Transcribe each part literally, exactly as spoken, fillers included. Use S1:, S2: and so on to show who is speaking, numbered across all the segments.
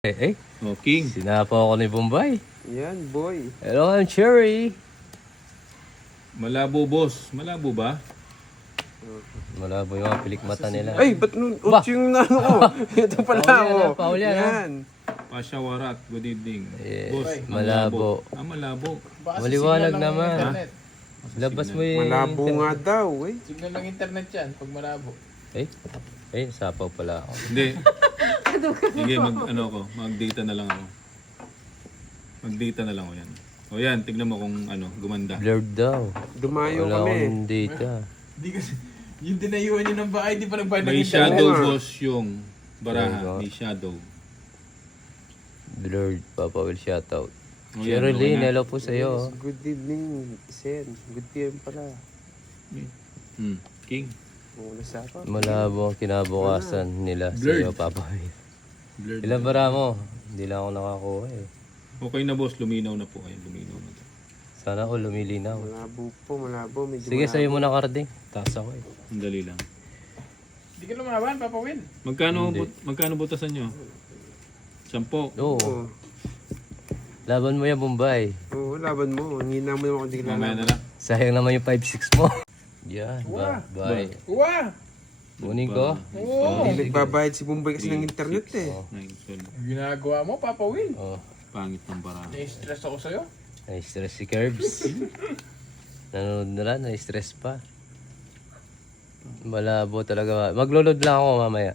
S1: Eh, eh.
S2: Oh, King.
S1: Sinapa ako ni Bombay.
S3: Yan, boy.
S1: Hello, I'm Cherry.
S2: Malabo, boss. Malabo ba?
S1: Malabo yung mga pilik mata nila.
S3: Ay, ba't nun?
S1: Ba?
S3: Uts yung nano ko. Ito pala
S1: Paul yan,
S3: ako.
S1: ah, Paul yan, ah.
S3: Yan.
S2: Pasha Warat, good evening.
S1: Yes,
S2: Boss, ang
S1: malabo.
S2: Ah, malabo.
S1: Maliwanag naman. Labas mo yung...
S3: Malabo nga daw, eh.
S4: Signal ng internet yan, pag malabo.
S1: Eh, eh, sapaw pala ako.
S2: Hindi. Sige, mag, ano ko, mag-data na lang ako. Mag-data na lang ako yan. O yan, tignan mo kung ano, gumanda.
S1: Blurred daw.
S3: Dumayo
S1: Wala
S3: kami.
S1: akong data.
S4: Di kasi, yung dinayuan nyo ng bahay, di pa nagbayad ng
S2: May
S4: internet.
S2: shadow,
S3: nga.
S2: boss, yung baraha.
S1: Ayun,
S2: May shadow.
S1: Blurred, Papa will shoutout.
S2: O yan,
S1: Sherilyn,
S2: okay na.
S1: hello po sa iyo.
S3: Good evening, Sen. Good P M pala.
S2: Hmm, King.
S3: Mula sa pa.
S1: Malabo ang kinabukasan nila sa
S2: Blurred.
S1: iyo, Papa Will.
S2: Blurred.
S1: Ilan bara mo? Hindi lang ako nakakuha eh.
S2: Okay na, boss. Luminaw na po. Ayun, luminaw na.
S1: Sana ako lumilinaw.
S3: Malabo po, malabo. Medyo
S1: Sige,
S3: malabo.
S1: sa'yo mo na karding. Taas ako eh.
S2: Ang dali lang.
S4: Di ka lumaban, Papa Will.
S2: Magkano,
S1: Hindi.
S2: but, magkano butasan nyo? Sampo.
S1: Oo.
S3: Oo.
S1: Laban mo yan, Bombay.
S3: Oo, laban mo. Ang hina mo naman kung di ka
S2: Mamaya na
S3: lalaban.
S2: lang.
S1: Sayang naman yung five six mo. Yan, ba, bye.
S4: Uwa!
S1: Kunin ko.
S4: Oo!
S3: Hindi nagbabayad si Bombay kasi ng internet eh.
S1: Oh,
S2: Nine, twelve.
S4: Ang ginagawa mo, Papa Will.
S1: oh.
S2: Pangit ng baraha.
S4: Na-stress ako sa'yo.
S1: Na-stress si Curbs. Nanonood na lang, na-stress pa. Malabo talaga. Maglo-load lang ako mamaya.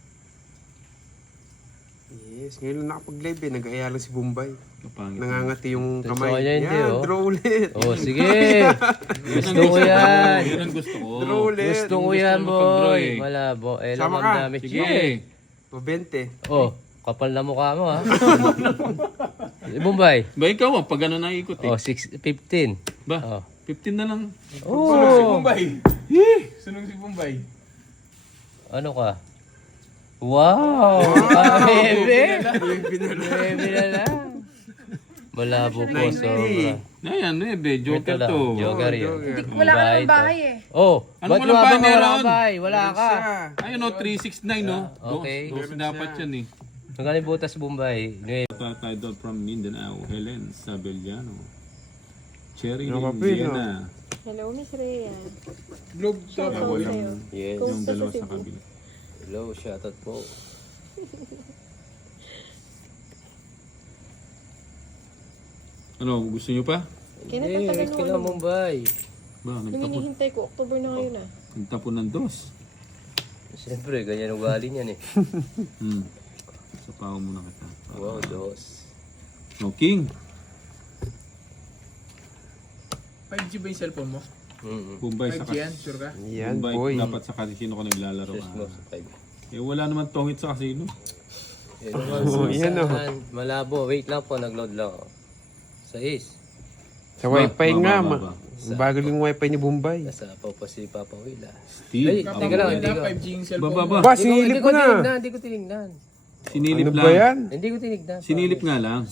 S3: Yes, ngayon lang nakapag-live eh. Nag-aya lang si Bombay.
S2: Kapangit.
S3: Nangangati yung
S1: Gusto
S3: kamay.
S1: ko niya, hindi,
S3: Yan,
S1: oh.
S3: draw ulit.
S1: Oh, sige. Gusto ko yan.
S2: Yun ang gusto ko.
S3: Draw ulit.
S1: Gusto ko
S2: Gusto
S1: yan,
S2: mo pag-draw
S1: boy.
S2: eh.
S1: Malabo. Eh,
S3: Sama
S1: laman
S3: ka.
S1: damit
S2: Sige.
S1: yun.
S3: O, twenty.
S1: Oh, kapal na mukha mo, ha? Eh, Bombay.
S2: Ba ikaw, ah, pag ano naikot eh.
S1: Oh, six, fifteen.
S2: Ba,
S1: Oh.
S2: fifteen na lang.
S4: Sunog si
S1: Oh.
S4: Bombay. Sunog si Bombay.
S1: Ano ka? Wow! Ah, bebe! Bebe na lang. Malabo po, sobra.
S2: Na yan, eh, be,
S1: Ito
S2: joker
S1: lang,
S2: to.
S1: Joker yun.
S5: Wala ka
S1: Bahay
S5: naman
S1: to.
S5: bahay eh.
S1: Oh,
S2: Ano
S1: ba't
S2: walang
S1: lumabang
S2: bahay
S1: ka? Wala
S2: meron?
S1: ka bahay. Wala ka.
S2: Ayun o, three six nine no?
S1: Okay.
S2: Dos, dos dapat yan eh.
S1: Magaling butas Bombay. Nue-
S2: Tatay doon from Mindanao, Helen Sabeliano. Cherry
S3: Ano ka,
S2: Lynn,
S3: Pino?
S2: Gianna.
S5: Hello, Miss Rhea.
S4: Globe to.
S5: Shout out
S2: Walang
S5: sa'yo.
S1: Yes.
S2: yung
S5: Kumusta
S2: dalawa
S5: sa
S2: sa
S5: Cebu?
S2: kabila.
S1: Hello, shoutout po.
S2: Ano, gusto nyo pa?
S5: Kaya
S1: Hindi,
S5: natatagal
S1: wait ka
S5: mo.
S1: lang Bombay.
S2: Ba,
S5: Yung
S2: nagtapon.
S5: hinihintay ko, October na ngayon ah.
S2: Nagtapon ng dos.
S1: Siyempre, ganyan ugali niyan eh.
S2: Hmm. Sa pao muna kita.
S1: Wow, dos.
S2: No, King.
S4: five G ba yung cellphone mo?
S1: Mm-hmm.
S2: Bombay sa
S4: five G yan, sure ka?
S3: Yan,
S2: Bombay,
S3: boy.
S2: dapat sa casino ko naglalaro.
S1: Just mo
S2: Ah.
S1: sa five.
S2: Eh, wala naman tongit sa casino.
S1: Yan naman,
S3: Oh, yan, oh.
S1: saan? Malabo. Wait lang po, nag-load lang ako. Sa is.
S3: Sa wifi
S2: Ba,
S3: nga,
S2: ba, ba,
S3: ma.
S2: ba.
S3: Bago yung wifi ni Bombay.
S1: Nasa pa pa si Papa Will ah.
S2: Steve.
S1: Ay,
S4: Papa
S1: teka lang,
S4: Will,
S1: hindi
S4: ah,
S1: ko.
S4: five G yung cellphone
S2: Ba, ba,
S4: mo.
S2: ba.
S3: Ba,
S1: Hindi ko-
S3: sinilip
S1: hindi
S3: ko na.
S1: tinignan, Hindi ko tinignan.
S2: Sinilip
S3: Ano
S2: lang.
S3: ba yan?
S1: Hindi ko tinignan.
S2: Sinilip nga lang.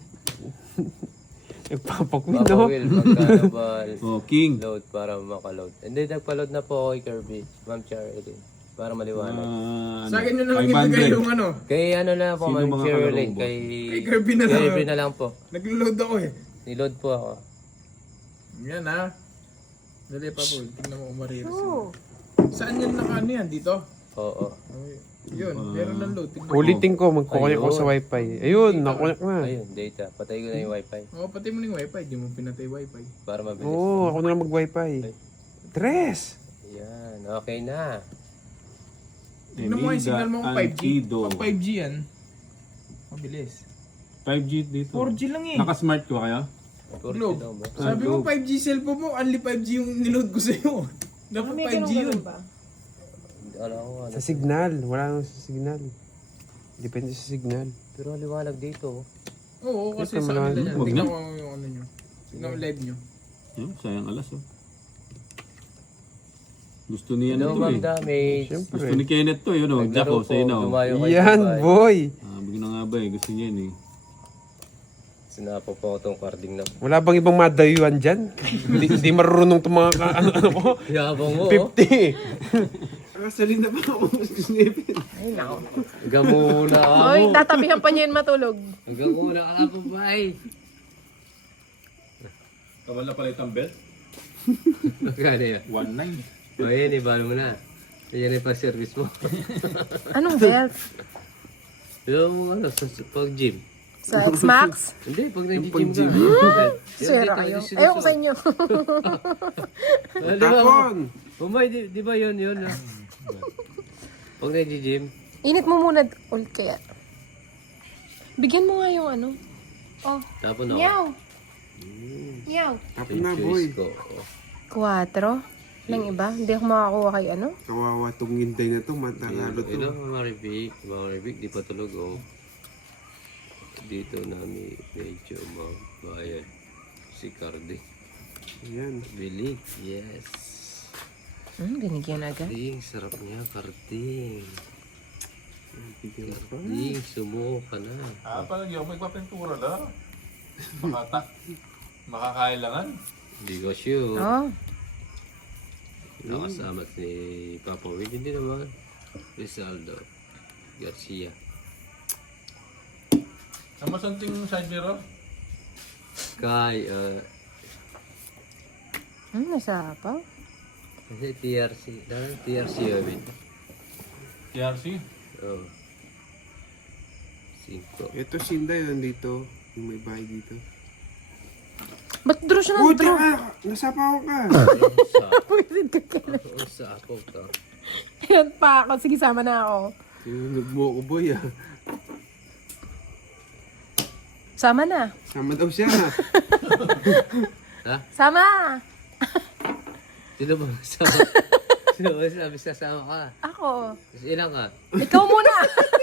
S3: Nagpapakwin,
S1: Papa
S3: no?
S1: Will, magkano ba
S2: Oh, King.
S1: load para makaload? Hindi, nagpa-load na po ako kay Kirby. Ma'am Charity. Para maliwanag.
S2: Ah,
S4: Sa akin nyo na lang
S2: five hundred.
S4: ibigay yung ano.
S1: Kay ano na po,
S2: Sino
S1: Ma'am
S2: mga
S1: Charity.
S2: kalaro mo?
S1: Kay,
S4: Kay Kirby na lang.
S1: Kirby na lang po.
S4: Nag-load ako eh.
S1: Niload po ako.
S4: Yan ha. Dali, Papa Will. Tingnan mo kung mariris.
S5: Oo.
S4: Saan yan naka ano yan? Dito?
S1: Oo.
S4: Okay. Yun, meron ng load. Tingnan mo.
S3: Ulitin ko, magkukunik ko sa wifi. Ayun, nakunik na.
S1: Ayun, data. Patay ko na yung wifi.
S4: Oo, pati mo na yung wifi. Di mo pinatay wifi.
S1: Para mabilis.
S3: Oo, ako na lang mag-wifi. Tres!
S1: Yan, okay na.
S4: Tingnan mo yung signal mo kung five G.
S2: Antido.
S4: Pag five G yan, mabilis.
S2: five G dito.
S4: four G lang eh.
S2: Naka-smart ko kayo?
S4: Globe.
S1: daw ba?
S4: Sabi mo five G cellphone mo, only five G yung niload ko sa'yo. Dapat
S5: May
S4: five G
S5: ganun
S4: yun.
S5: ganun ba?
S1: Alam ko ano.
S3: Sa signal. Wala nang sa signal. Depende sa signal.
S1: Pero liwanag dito.
S4: Oo, kasi
S3: Ito,
S4: sa
S3: wala-
S4: kanila yan.
S2: Wag
S4: Tingnan
S2: na.
S4: mo yung ano nyo. Tingnan mo live nyo.
S2: Ayun, sayang alas oh. Gusto niya na
S1: Hello,
S2: to
S1: Ma'am
S2: eh.
S1: Damage.
S3: Siyempre.
S2: Gusto ni Kenneth to, yun oh.
S1: Naglaro
S2: Jacko,
S1: po,
S2: sa ina oh.
S1: dumayo kay
S3: Yan,
S1: Dubai.
S3: boy!
S2: Ah, bigyan na nga ba eh. Gusto niya yun eh.
S1: Sinapo po ako tong carding na.
S3: Wala bang ibang madayuan dyan? Hindi hindi marunong itong mga ka- ano, ano ko?
S1: Yabang mo, oh.
S3: fifty! Nakasalin na pa ako sa snipin.
S5: Ay, nako.
S1: Hanggang muna ka
S5: Oy,
S1: mo.
S5: tatabihan pa niya yun matulog.
S1: Hanggang muna ka po ba eh.
S2: Kawal na pala itong belt.
S1: Magkano yun?
S2: one nine.
S1: O yan, ibalo mo na. Yan ay pa-service mo.
S5: Anong belt?
S1: Yung ano, sa, sa pag-gym.
S5: Sa X-Max?
S1: Hindi, pag nag-gym ka.
S3: pag-gym.
S1: Yan,
S5: Sir,
S1: dito,
S5: ayaw.
S1: dito,
S5: Ayaw ko
S1: dito.
S5: sa inyo.
S1: Ah, di ba?
S3: Tapon!
S1: Umay, di, di ba yun yun? ah? Pag nag-gym,
S5: Init mo muna ulit kaya. Bigyan mo nga yung ano. Oh,
S1: tapon ako.
S5: meow. Meow.
S3: Tapon
S1: Yung
S3: na,
S1: choice
S3: boy.
S1: ko. Oh.
S5: Kuwatro. Lang iba. Hindi ako makakuha kay ano.
S3: Kawawa tong hinday na to. Matangalo to.
S1: Hello, mga Ribik. Mga Ribik, di pa tulog oh. Dito namin medyo mabayan. Si Cardi.
S3: Ayan.
S1: Bilig, yes.
S5: Hmm, binigyan agad.
S1: Karding, sarap niya, Karding.
S3: Bigyan pa.
S1: Karding, sumuko ka na.
S2: Ah, parang yung magpapintura na. Makata. Makakailangan.
S1: Hindi ko sure.
S5: Oh.
S1: Nakasama ni Papa Will, hindi naman. Rizaldo Garcia.
S2: Ang masanting side mirror?
S1: Kay, uh,
S5: Hmm, nasa pa.
S1: kasi T R C, dahil T R C yun.
S2: T R C?
S1: Oh. Cinco.
S3: Ito si Hinday nandito. Yung may bahay dito.
S5: Ba't draw siya
S3: Oh,
S5: ng draw?
S3: teka! Nasapaw ka!
S1: Sa,
S5: Pwede ka ka na.
S1: sa ako ka.
S5: Yan pa ako. Sige, sama na ako.
S3: Tinunod mo ako, boy, ah.
S5: Sama na.
S3: Sama daw siya.
S1: Ha?
S5: Sama!
S1: Sino ba kasama? Sino ba sabi sasama ka?
S5: Ako.
S1: Kasi ilang ka?
S5: Ikaw muna!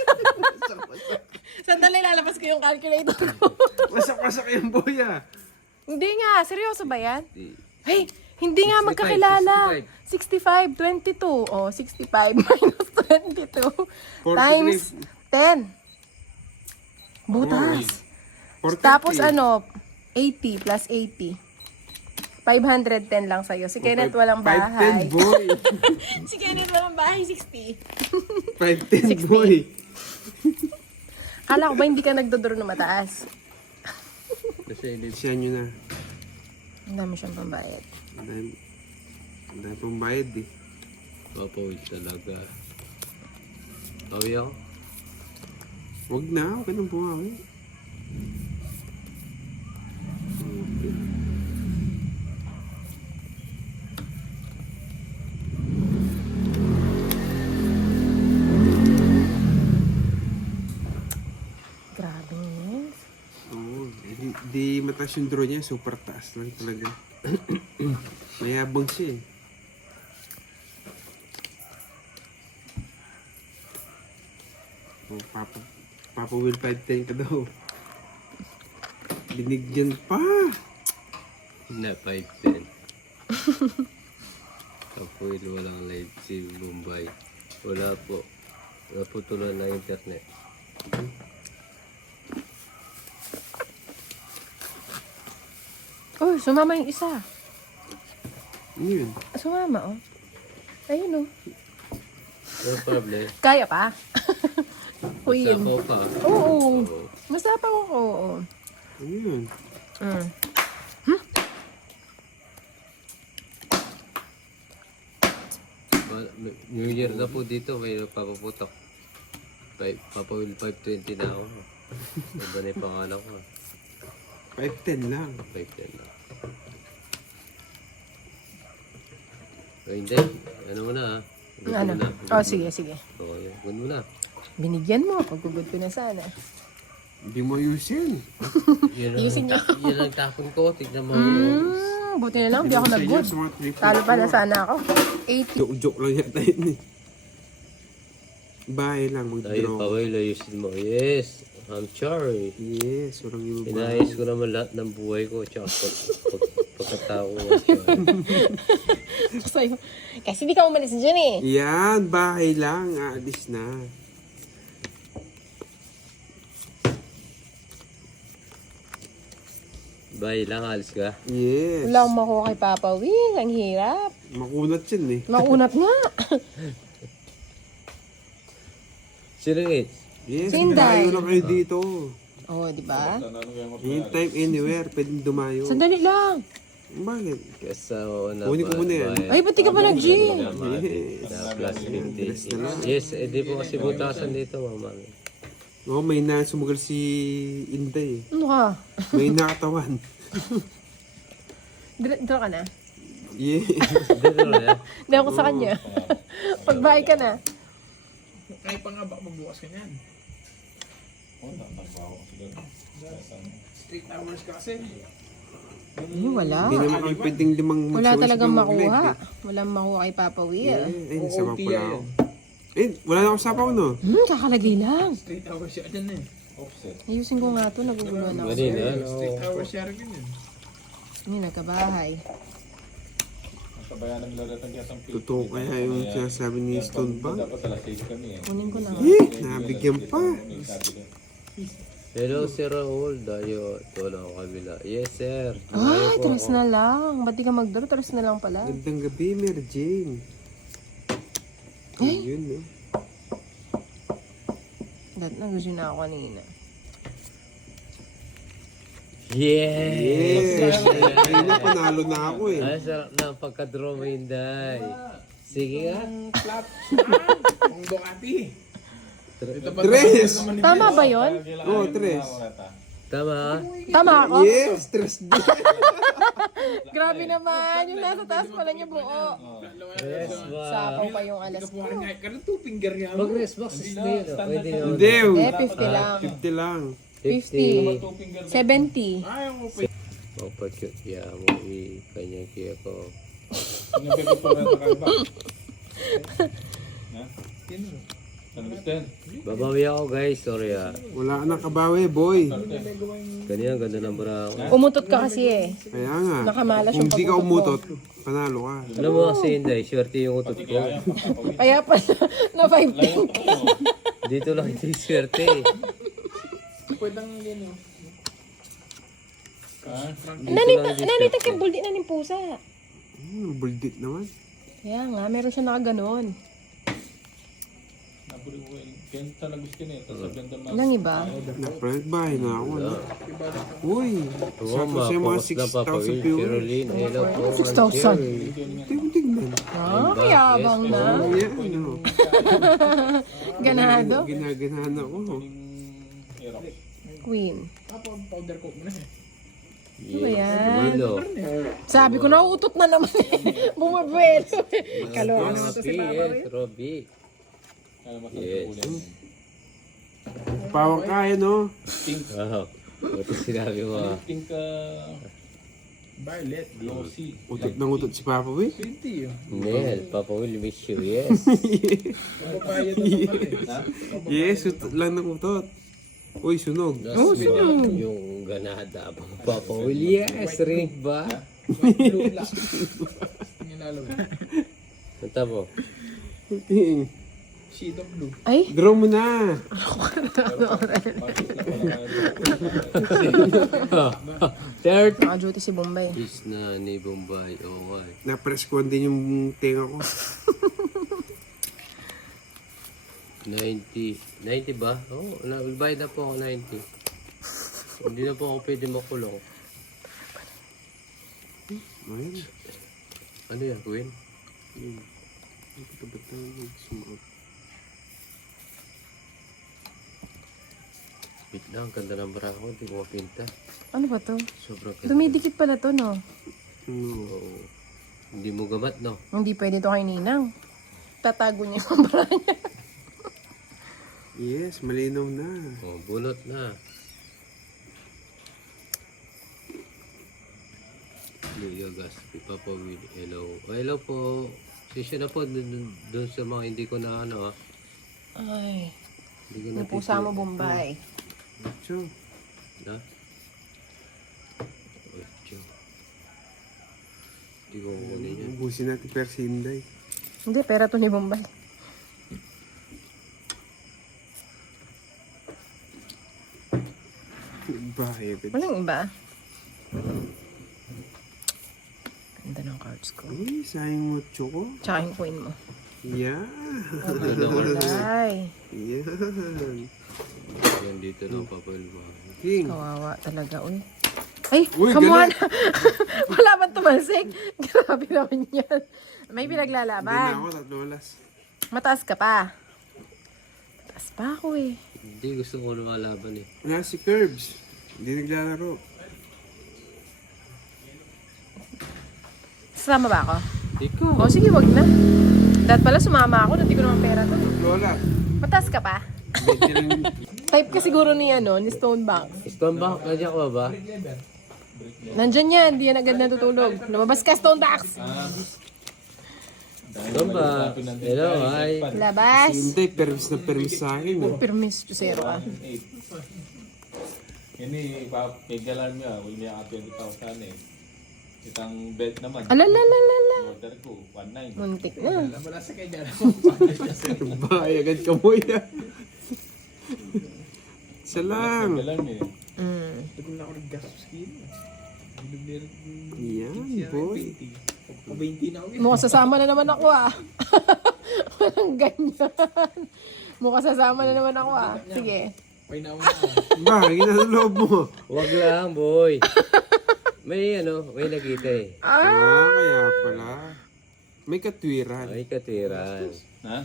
S5: Sandali, lalabas ko yung calculator ko.
S3: Wasak-wasak yung boy, ah.
S5: Hindi nga. Seryoso ba yan?
S1: Di,
S5: Hey, hindi nga
S1: sixty-five,
S5: magkakilala. sixty-five, twenty-two. Oh, sixty-five minus twenty-two times ten. Butas.
S3: forty.
S5: Tapos ano, eighty plus eighty. five hundred ten lang sa'yo. Si Kenneth walang
S3: five ten,
S5: bahay.
S3: boy.
S5: Si Kenneth walang bahay, sixty.
S3: five ten, boy.
S5: Kala ko ba hindi ka nagdodoro na mataas?
S1: kasi hindi
S3: Siya nyo na.
S5: Ang dami siyang pambayad.
S3: Ang dami, ang dami pang bayad, eh.
S1: Papa Will talaga. Pawi ako?
S3: Huwag na, huwag ka nang bumawi.
S5: Grabe yes.
S3: Oo, di, di mataas yung draw niya, super taas lang talaga. Mayabang siya, eh. Oh, Papa, Papa Will five ten ka daw. Binigyan pa.
S1: Na, five ten. Papa Will, walang live si Mumbai. Wala po. Wala po tuloy na internet.
S5: Oh, sumama yung isa.
S3: Ano yun?
S5: Sumama, oh. Ayun, oh.
S1: No problem.
S5: Kaya pa? Queen.
S1: Sabaw ka.
S5: Oo. Masapang ako, oo.
S3: Ano yun?
S5: Mm.
S1: Ma- New Year na po dito, may papaputok. Five, Papa Will five twenty na ako. Iba na yung pangalan ko.
S3: five ten lang.
S1: five ten na. O hindi, ano mo na ha? Good
S5: Ano?
S1: mo na.
S5: Oh, sige, sige.
S1: Oo, yan. Good mo na.
S5: Binigyan mo. Pagugod ko na sana.
S3: Hindi mo ayusin.
S1: Yan ang,
S5: Ayusin niyo.
S1: yan ang tapon ko. Tignan mo.
S5: Mm, buti na lang. Hindi ako nag-good.
S3: Sa mga three, four,
S5: Talo pa na
S3: four.
S5: sana ako. eighty.
S3: Joke-joke lang yata yun, eh. Bahay lang,
S1: Tayo,
S3: mag-draw.
S1: Pawel, ayusin mo. Yes, I'm sorry.
S3: Yes, walang yung bahay.
S1: Inayos ko naman lahat ng buhay ko. Tsaka pag, pag, pagkatao ko.
S5: Sa'yo. Kasi di ka umalis dyan eh.
S3: Yan, bahay lang. Aalis na.
S1: Bye lang, alis ka.
S3: Yes.
S5: Wala akong makuha kay Papa Will. Ang hirap.
S3: Makunat yun, eh.
S5: Maunat nga.
S1: Sino it?
S3: Yes,
S5: Sinday.
S3: dumayo na kayo dito.
S5: Oh, di ba?
S3: Anytime, anywhere, pwedeng dumayo.
S5: Sandali lang.
S3: Bakit?
S1: Kasama na
S3: Kunin ko muna yan.
S5: Ay, ba't di ka pa nag-gym?
S1: Na plus fifty. Yes, eh, di po kasi butasan dito, mama.
S3: Oo, may na sumugal si Inday. eh.
S5: Ano ka?
S3: May nakatawan.
S5: Dito dito ka na?
S3: Yeah.
S1: Dito na yan.
S5: Hindi ako sa kanya. Pagbahay ka na.
S4: Kaya pa nga ba magbukas ka niyan? Straight hours ka kasi.
S5: Ay, wala.
S3: Hindi naman kami pwedeng limang
S5: Wala
S3: magsuwas
S5: talagang
S3: ng
S5: makuha.
S3: leg, eh.
S5: Walang makuha kay Papa Will.
S3: Eh, ay, nasama
S4: O O T
S3: pala
S4: yan.
S3: ako. Eh, wala na akong sapaw, no?
S5: Hmm, kakalagay lang.
S4: Straight hours siya dyan eh.
S5: Ayusin ko nga to, naguguluhan ako.
S1: Kanina, no?
S4: Straight hours siya rin yun.
S5: Hindi, nagkabahay.
S2: Sabayan ng lola ng gatang Pilipino.
S3: Totoo kaya yung sinasabi ni Stone ba?
S2: Dapat alas seis kami eh.
S5: Kunin ko na nga.
S3: Eh, nabigyan pa.
S1: Hello, Sir Raul. Dayo, tulong ako kabila. Yes, sir.
S5: Ay, tres na lang. Ba't di ka magdaro? Tres na lang pala.
S3: Gandang gabi, Mary Jane. Ayun, no?
S5: Dahil nag-gym na ako kanina.
S1: Yes!
S3: Yes! Ayun na, panalo na ako eh.
S1: Ay, sarap na ang pagka-draw mo, Inday. Sige nga.
S4: Ang flat. Ah, ang Ducati. Ito pa
S3: Tres!
S5: Tama ba yon?
S3: Oo, oh, tres.
S1: Tama?
S5: Tama ako?
S3: Yes! Tres din.
S5: Grabe naman. Yung nasa taas pala niya buo.
S1: Yes, ba?
S5: Sapaw pa yung alas ko.
S4: Kuha niya. Kaya two finger niya.
S1: Mag-rest box is na yun. oh. Pwede yun.
S3: Hindi.
S5: Eh, fifty lang.
S3: fifty lang.
S5: fifty. seventy.
S4: Ay, ang okay.
S1: Mapag-cute ya mo. i- Kanya kaya ko.
S2: Ano gusto yan?
S1: Babawi ako, guys. Sorry ah.
S3: Wala ka nang kabawi, boy.
S1: Ganyan, ganda ng bra ko.
S5: Umutot ka kasi eh.
S3: Kaya nga.
S5: Nakamalas
S3: Kung
S5: yung
S3: di ka
S5: pag-utot
S3: umutot, panalo ka.
S1: Alam mo kasi, Inday, swerte yung utot ko.
S5: Kaya pa na five ten.
S1: Dito lang hindi swerte eh.
S4: Pwedeng yun oh.
S5: Nanita, nanita kay buldi na ng pusa.
S3: Hmm, buldit naman.
S5: Kaya nga, meron siya nakaganon.
S2: Napuli ko eh. Kaya talaga gusto niya. Tapos sabihan naman.
S5: Ilang iba?
S3: Na-private bahay na ako. Ano? Uy,
S1: Oo,
S3: sa ko siya mga
S1: mapokus
S3: six
S1: na pa po.
S3: thousand views.
S1: Caroline, hello po.
S5: six thousand.
S3: Tingnan, tingnan.
S5: Ah, kayabang na.
S3: Ayan, ano.
S5: Ganado.
S3: Ginaganahan ako.
S5: Queen.
S4: Tapos powder coat mo na eh.
S5: Ano ba yan?
S1: Hello.
S5: Sabi ko, nauutot na naman eh. Bumabuelo. Kaloka naman to si
S1: Robbie,
S5: Papa
S1: yes, Robbie. Yes.
S3: Pawang kaya, no?
S1: Wow. Ito sinabi mo ah.
S2: Pink uh,
S4: Violet.
S2: glossy.
S3: Utot ng utot si Papa, we.
S4: twenty yun.
S1: Nel, Papa will miss you, yes.
S4: Mababayad na naman eh.
S3: Yes, utot lang ng utot. Uy, sunog.
S1: Oh, yung ganada pa. Papa will, yes, ring ba?
S4: Blue black. Nilalawin.
S1: Punta mo.
S4: Shade of blue.
S5: Ay,
S3: Draw mo na.
S1: Third.
S5: naka-duty si Bombay.
S1: Is na ni Bombay. Oh, ay.
S3: Na-press ko din yung tenga ko.
S1: ninety. ninety ba? Oo, oh, nagbayad na po ako ninety. Hindi na po ako pwede makulong.
S3: Ayun.
S1: Ano yan, Queen?
S3: Ayun. Ito ba tayo sumuot?
S1: Wait lang, ganda ng bra ko. Hindi ko mapinta.
S5: Ano ba to?
S1: Sobrang ganda.
S5: Dumidikit pala to, no?
S3: Ano?
S1: Oo. Hindi mo gamat, no?
S5: Hindi pwede to kay Ninang. Tatago niya yung bra niya.
S3: Yes, malinaw na.
S1: Oh, bunot na. Luya Gaspi, Papa Will, hello. Oh, hello po. Sisya na po dun, dun, dun sa mga hindi ko na ano ah.
S5: Ay,
S1: Hindi ko na
S5: napusa mo Bombay.
S3: Ocho.
S1: Na? Ocho. Hindi ko kukunin yan.
S3: Ubusin natin per si Inday.
S5: Hindi, pera to ni Bombay.
S3: Bahay agad.
S5: Walang iba. Ganda ng cards ko.
S3: Uy, sayang mo, Choco.
S5: Tsaka yung coin mo.
S3: Yan.
S5: Ay,
S3: Yan.
S1: Yan dito na papalwa.
S3: King.
S5: kawawa talaga, uy. Ay,
S3: Uy,
S5: come on!
S3: galit.
S5: Wala bang tumalsik? Grabe naman yan. May
S3: Hindi na
S5: pinaglalaban.
S3: ako, tatlo alas.
S5: Mataas ka pa. Mataas pa ako eh.
S1: Hindi, gusto ko lumalaban eh.
S3: Nga si Curbs. Hindi naglalaro.
S5: Sasama ba ako?
S1: Ikaw.
S5: O sige, wag na. Dahil pala sumama ako, hindi ko naman pera to.
S3: Lola.
S5: Mataas ka pa?
S3: Medyo lang.
S5: Type ka siguro ni ano, ni Stonebanks.
S1: Stone ba? Nandiyan ka ba ba?
S5: Nandyan yan, hindi yan agad natutulog. Lumabas ka, Stonebanks!
S1: Stone ba? Hello, hi.
S5: Labas!
S3: Hindi, permis na permis sa akin. Eh.
S5: Permis, zero ka.
S2: Ini ipapigalan mo ah, hindi ako twenty thousand eh. Itang bet naman.
S5: Alalalala.
S2: Order ko, one nine.
S5: Muntik na.
S4: Wala sa kanya.
S3: Bay, agad ka mo yan. Isa lang.
S2: Pigalan eh.
S5: Mm.
S4: Tagal na ako nag-gastos skin.
S3: Yan, boy.
S4: twenty na ako.
S5: Mukhang sasama na naman ako ah. Walang ganyan. Mukhang sasama na naman ako ah. Sige.
S4: Pay na ako.
S3: Ba, ginaloob mo.
S1: Wag lang, boy. May ano, may nakita eh.
S3: Ah, kaya pala. May katwiran.
S1: Ay, katiran.
S2: Ha?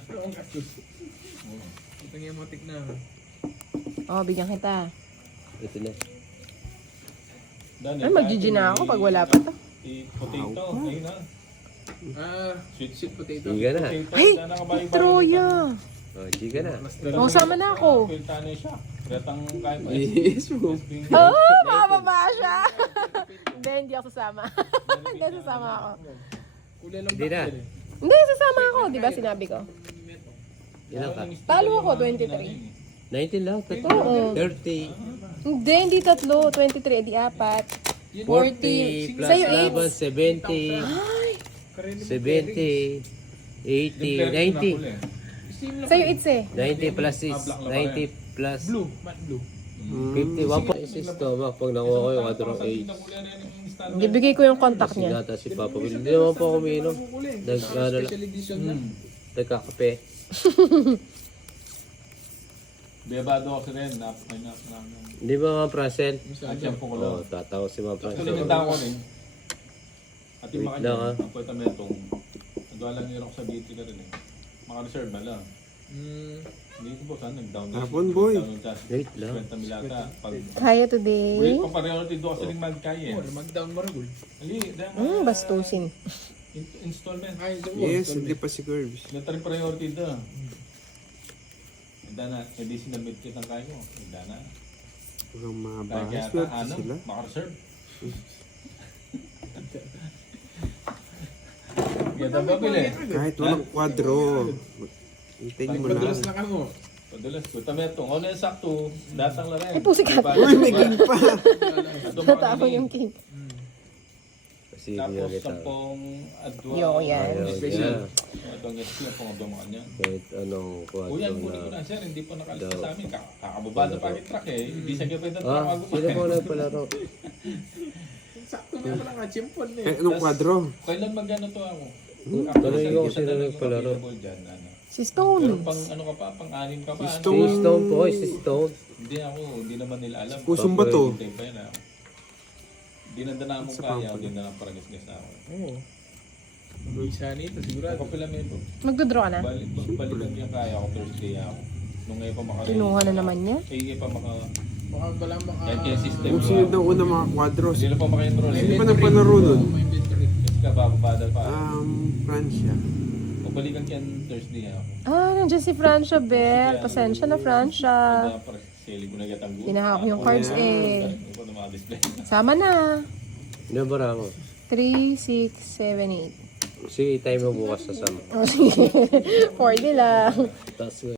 S4: Ito nga yung motik na.
S5: Oh, bigyan kita.
S1: Ito na.
S2: Dan,
S5: Ay, mag-G G na ako pag wala pa to.
S2: I potato, ayun na.
S4: Ah,
S2: Sweet
S4: sweet potato.
S1: Higa na.
S2: potato.
S5: Ay,
S2: sana nakabayo-bayo
S5: Troya.
S1: Oh, chiga na.
S5: Oh, sama na ako.
S2: Kwenta na siya. Retang kahit pa.
S3: Yes, mo.
S5: Oh, makababa siya. Hindi, hindi ako sasama. Hindi, sasama ako.
S4: Kulay lang
S1: Hindi na.
S5: Hindi, sasama ako. Di ba sinabi ko?
S1: Ilan ka?
S5: Talo ako, twenty-three.
S1: nineteen lang.
S5: Oo.
S1: thirty.
S5: Hindi, hindi tatlo. twenty-three, di apat.
S1: forty. Plus
S5: Sa'yo, eight.
S1: laban, seventy. seventy. eighty. ninety.
S5: Sa'yo, it's eh.
S1: ninety plus six. ninety plus
S4: Blue, matte blue.
S1: fifty. one point six to. Bak, pag nakuha ko yung other eight.
S5: Ibigay ko yung contact
S1: Kasi
S5: niya.
S1: gata si Papa Will. Hindi naman po ako umiinom. Nag, ano lang,
S4: Special edition na.
S1: nagkakape.
S2: Bebado ako rin. Nap, nap, nap, nap.
S1: Hindi ba mga Prasel?
S2: At yan po ko
S1: Oo,
S2: lang.
S1: tatawa si mga
S2: Actually,
S1: Prasel.
S2: nagtaka ko rin. At yung
S1: Wait
S2: makanya,
S1: lang, ah.
S2: ang kwenta mo itong, nagawa lang nila ako sa B T ka rin eh. Maka-reserve na lang.
S4: Mm,
S2: Hindi ko po saan nag-down.
S3: Hapon, boy.
S1: Wait lang.
S2: Kwenta milata. Pag,
S5: Kaya today.
S2: ulit pa priority doon kasi rin magkaya eh.
S4: oh, mag-down mo rin.
S2: Ali, dahil
S5: Hmm, bastusin.
S2: in- installment.
S4: Ay, ito mo.
S3: Yes, hindi pa si Curbs.
S2: Ito rin priority doon. Handa na, hindi sinabit kitang kaya mo. Handa na.
S3: Walang mga
S2: Kaya
S3: bahas
S2: kaya
S3: na
S2: ano,
S3: sila.
S2: maka-reserve. Ganda ba pili?
S3: Kahit walang kwadro. Hintayin mo lang.
S4: Madulas lang ako.
S2: Padulas ko. Tametong. Ano yung sakto? Datang la rin.
S5: Ay, pusikat.
S3: Uy, may king pa.
S5: Natapon yung king.
S1: Kasi hindi
S2: Tapos
S1: na kita.
S2: sampung adwa.
S5: Yo, yan.
S1: Ayaw
S4: Special.
S1: niya.
S2: Adwang S P ang pangabang mo kanya.
S1: Kahit anong
S2: O
S1: kwadro
S2: yan, kunin ko
S1: na.
S2: na sir. Hindi po nakalista
S1: Daw.
S2: sa amin. Ka- Kakababa na pa yung truck eh. Hindi siya gabay ng truck.
S1: Ah, sino po nagpalaro?
S4: Sakto nga pala nga, chimpon eh.
S3: Kahit anong kwadro.
S2: Kailan magano to ako?
S1: Tanongin ko kung sino nagpalaro.
S2: Dyan, ano.
S5: Si
S2: Pero
S5: Stone.
S2: pang ano ka pa, pang anim ka pa.
S3: Si
S2: ano?
S1: Si
S3: Stone.
S1: Stone po, si Stone.
S2: Hindi ako, hindi naman nila alam.
S3: Pusong ba to?
S2: Hintay pa yan ako. Dinanda na mong kaya, hindi na lang paragas-gas na ako.
S4: Oo. Isa nito, sigurado.
S2: Ako pala meto.
S5: Magdodraw ka na?
S2: Balik, balikan niya kaya ako Thursday ako. Nung ngayon pa maka...
S5: Kinuha na naman niya.
S2: Eh, ngayon pa maka...
S4: Baka wala maka...
S2: Yan kaya system.
S3: Kung sino daw una mga kwadros.
S2: Hindi na pa maka-enroll.
S3: Sino pa nagpalaro nun?
S4: May inventory.
S2: Kasi ka bababadal pa.
S3: Um, Francia.
S2: O balikan kaya Thursday ako.
S5: Ah, nandiyan si Francia, Bel. Pasensya na, Francia.
S2: Kaya para sili ko na gatang gulo.
S5: Tinahak ko yung cards eh.
S2: Hindi ko na maka-display.
S5: Sama na.
S1: Ilan ba ramo?
S5: three, six, seven, eight.
S1: Sige, time mo bukas sa sama.
S5: O sige. four lang.
S1: Tapos